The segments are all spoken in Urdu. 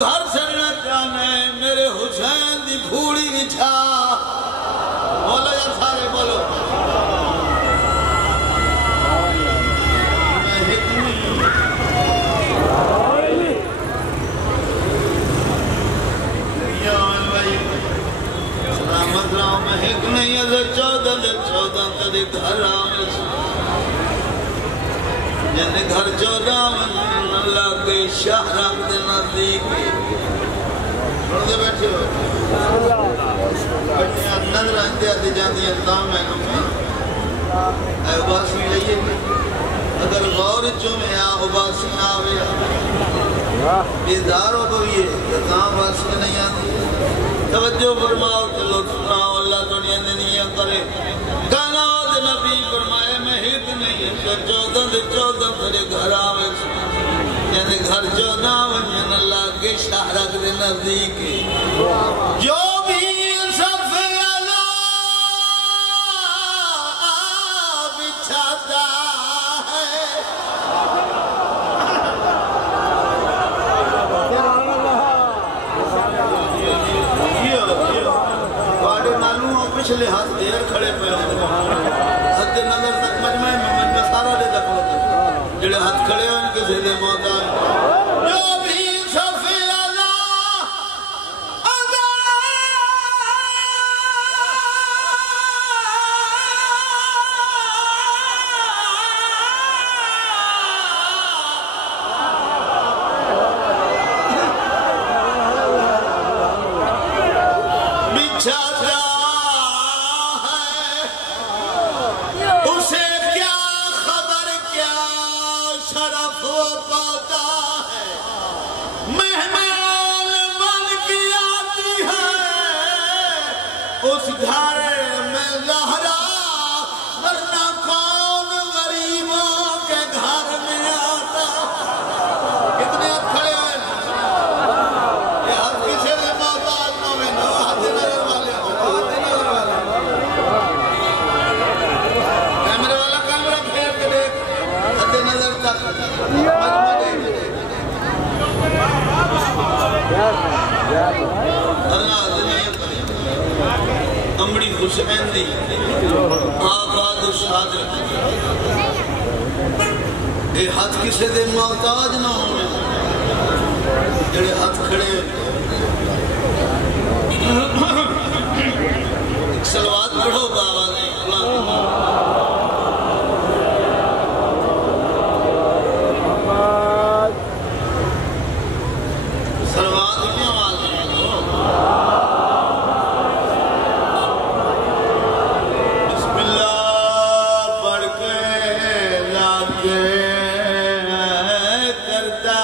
گھر سرنا چاہنے میرے حسین دی پھوڑی بچھا بولو یا سارے بولو میں حکمی یا بھائی سلامت رہا میں حکمی ازر 14 تری گھر آمیں جن گھر 14 اللہ کے شہرام دے نزدیک سن دے بیٹھے ہو بیٹھے نظر آئندے آتی جاندی انتام ہے اے عباسی لئیے اگر غور چومے عباسی آوے بیدار ہو گئیے اتام باسی نہیں آتی توجہ فرماؤ کہ لطف فرماؤ اللہ دنیا دنیا کرے کائنات نبی فرمائے میں ہت نہیں 14 تیرے گھر آوے یعنی گھر 14 ونجن اللہ کے شہرک دے نزدیک جو بھی صف اللہ بچھاتا ہے واڑے نالوں اور پچھلے ہاتھ دیر کھڑے پہ حد نظر تک مجمع میں سارا دے تک جڑے ہاتھ کھڑے ہیں ان کے زیدے موت آئے جو بھی صف اللہ بچھاتا ہے اسے کیا خبر کیا شرف وہ پاتا ہے مہمان بن کی آتی ہے اس گھر میں زہرا ورنہ کون غریبوں کے گھر میں آتا کتنے ہاتھ کھڑے ہوئے یہ ہاتھ کسے دے محتاج مومن ہو ہاتھ نظر والے ہو ہاتھ نظر والے کیمرے والا کیمرہ پھیر کے دیکھ ہاتھ نظر تک مجمع دے اللہ دنیا امڑی حسین دی آباد و شادر اے ہاتھ کسے دے محتاج نہ ہوئے جڑے ہاتھ کھڑے ایک سلوات پڑھو بابا نے سلوات کی آواز ہے بسم اللہ پڑھ کے لاتے کرتا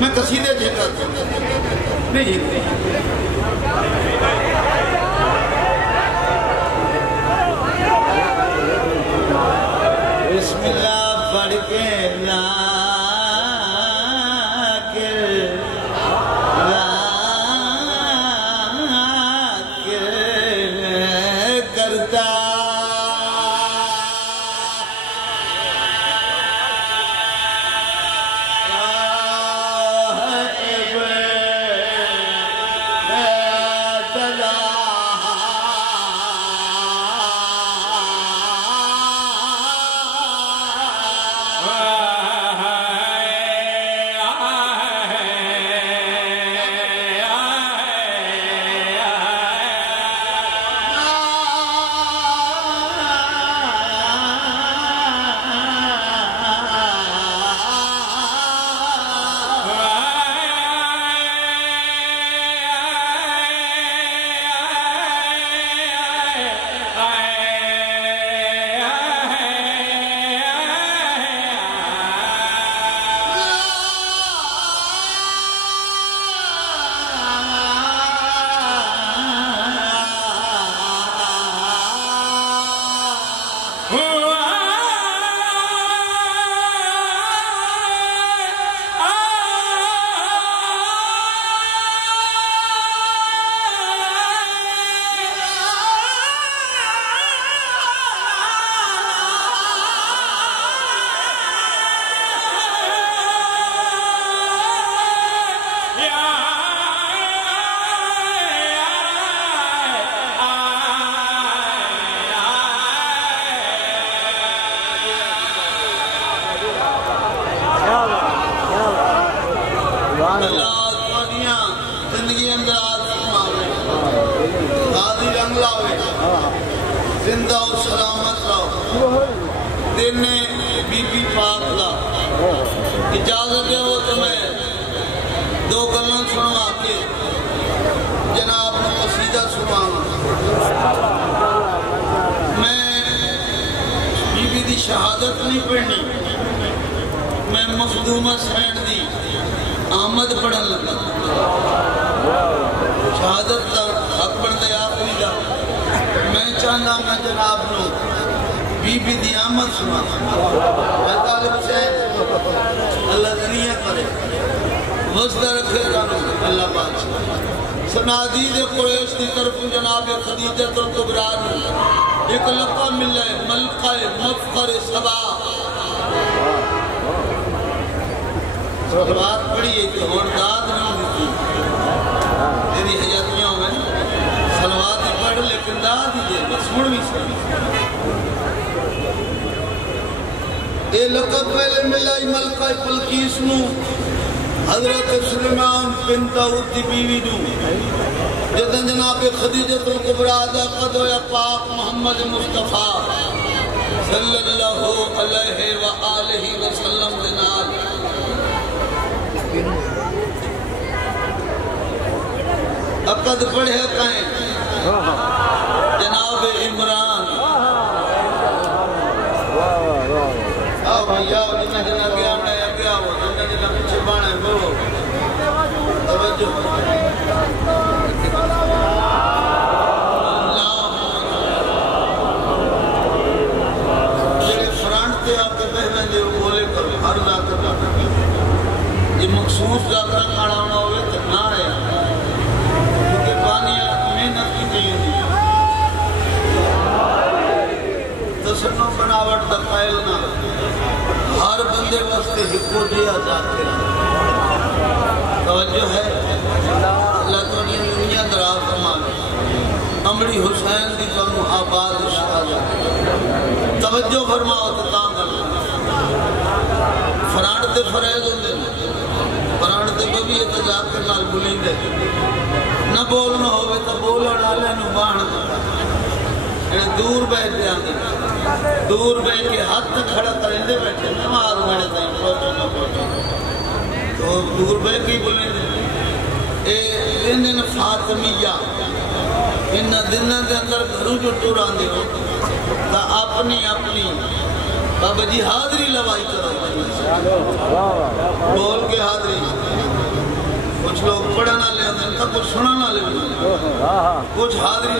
میں قصیدے جھکا نہیں جھکتے بسم اللہ پڑھ کے زندہ و سلامت رہو دینے بی بی پاک لا اجازت دے ہو تو میں دو گلوں سنوا کے جناب نے قصیدہ سنوانا میں بی بی دی شہادت نہیں پڑھنی میں مخدومہ سینڈ دی آمد پڑھن لگا شہادت دا حق بندے آخری دا میں چاہنا میں جناب نو بی بی دی آمد سنا میں طالب حسین اللہ دنیا کرے وزدہ رکھے جانو اللہ بادشاہ سنادید قریش دی طرف جناب خدیجہ الکبریٰ ایک لقب ملا ہے ملکہ مفخر سبا بات پڑی ہے کہ ہورداد نہیں دیتی تیری حیاتیوں میں سلوات ہی پڑھ لیکن داد ہی دے بس مڑ بھی سکتی اے لقب پہلے ملائی ملکہ پلکیس نو حضرت سلیمان بنت داؤد دی بیوی نو جدن جناب خدیجہ الکبریٰ دا قد ہویا پاک محمد مصطفیٰ صلی اللہ علیہ وآلہ وسلم دنال عقد پڑھے کہیں جناب عمران آؤ بھائیاؤ جنہ جنہ گیا نیا گیا ہو جنہ جنہ پچھے بانے بولو توجہ جڑے فرانٹ تے آتے بہنے دے وہ بولے کرو ہر ذاکر ذاکر یہ مخصوص ذاکر کھانا ہونا ہوئے تو نہ ہے کیونکہ بانیاں محنت کی نہیں ہوئی تسنو بناوٹ دا قائل نہ ہر بندے واسطے حکو دیا جاتے ہیں توجہ ہے اللہ تو دنیا دراز فرمانے امری حسین دی کرنو آباد شہادت توجہ فرماؤ تو کام کرنا فرانٹ دے فریض ہوندے فرانٹ دے ببی اتجاکر نال بلیں دے نہ بولنا ہوئے تو بولن آلے نو باہن دور بیٹھ دے آنگے دور بیٹھ کے ہاتھ کھڑا کریں دے بیٹھے نماز بڑھے تھے پہنچو نہ پہنچو تو دور بیٹھ کے بولیں دے اے دن فاطمیہ ان دنوں دے اندر گھروں جو ٹور آندے ہو تا اپنی بابا جی حاضری لوائی کرو بول کے حاضری کچھ لوگ پڑھنے والے ہوتے ہیں کچھ سننے والے بھی ہوتے ہیں کچھ حاضری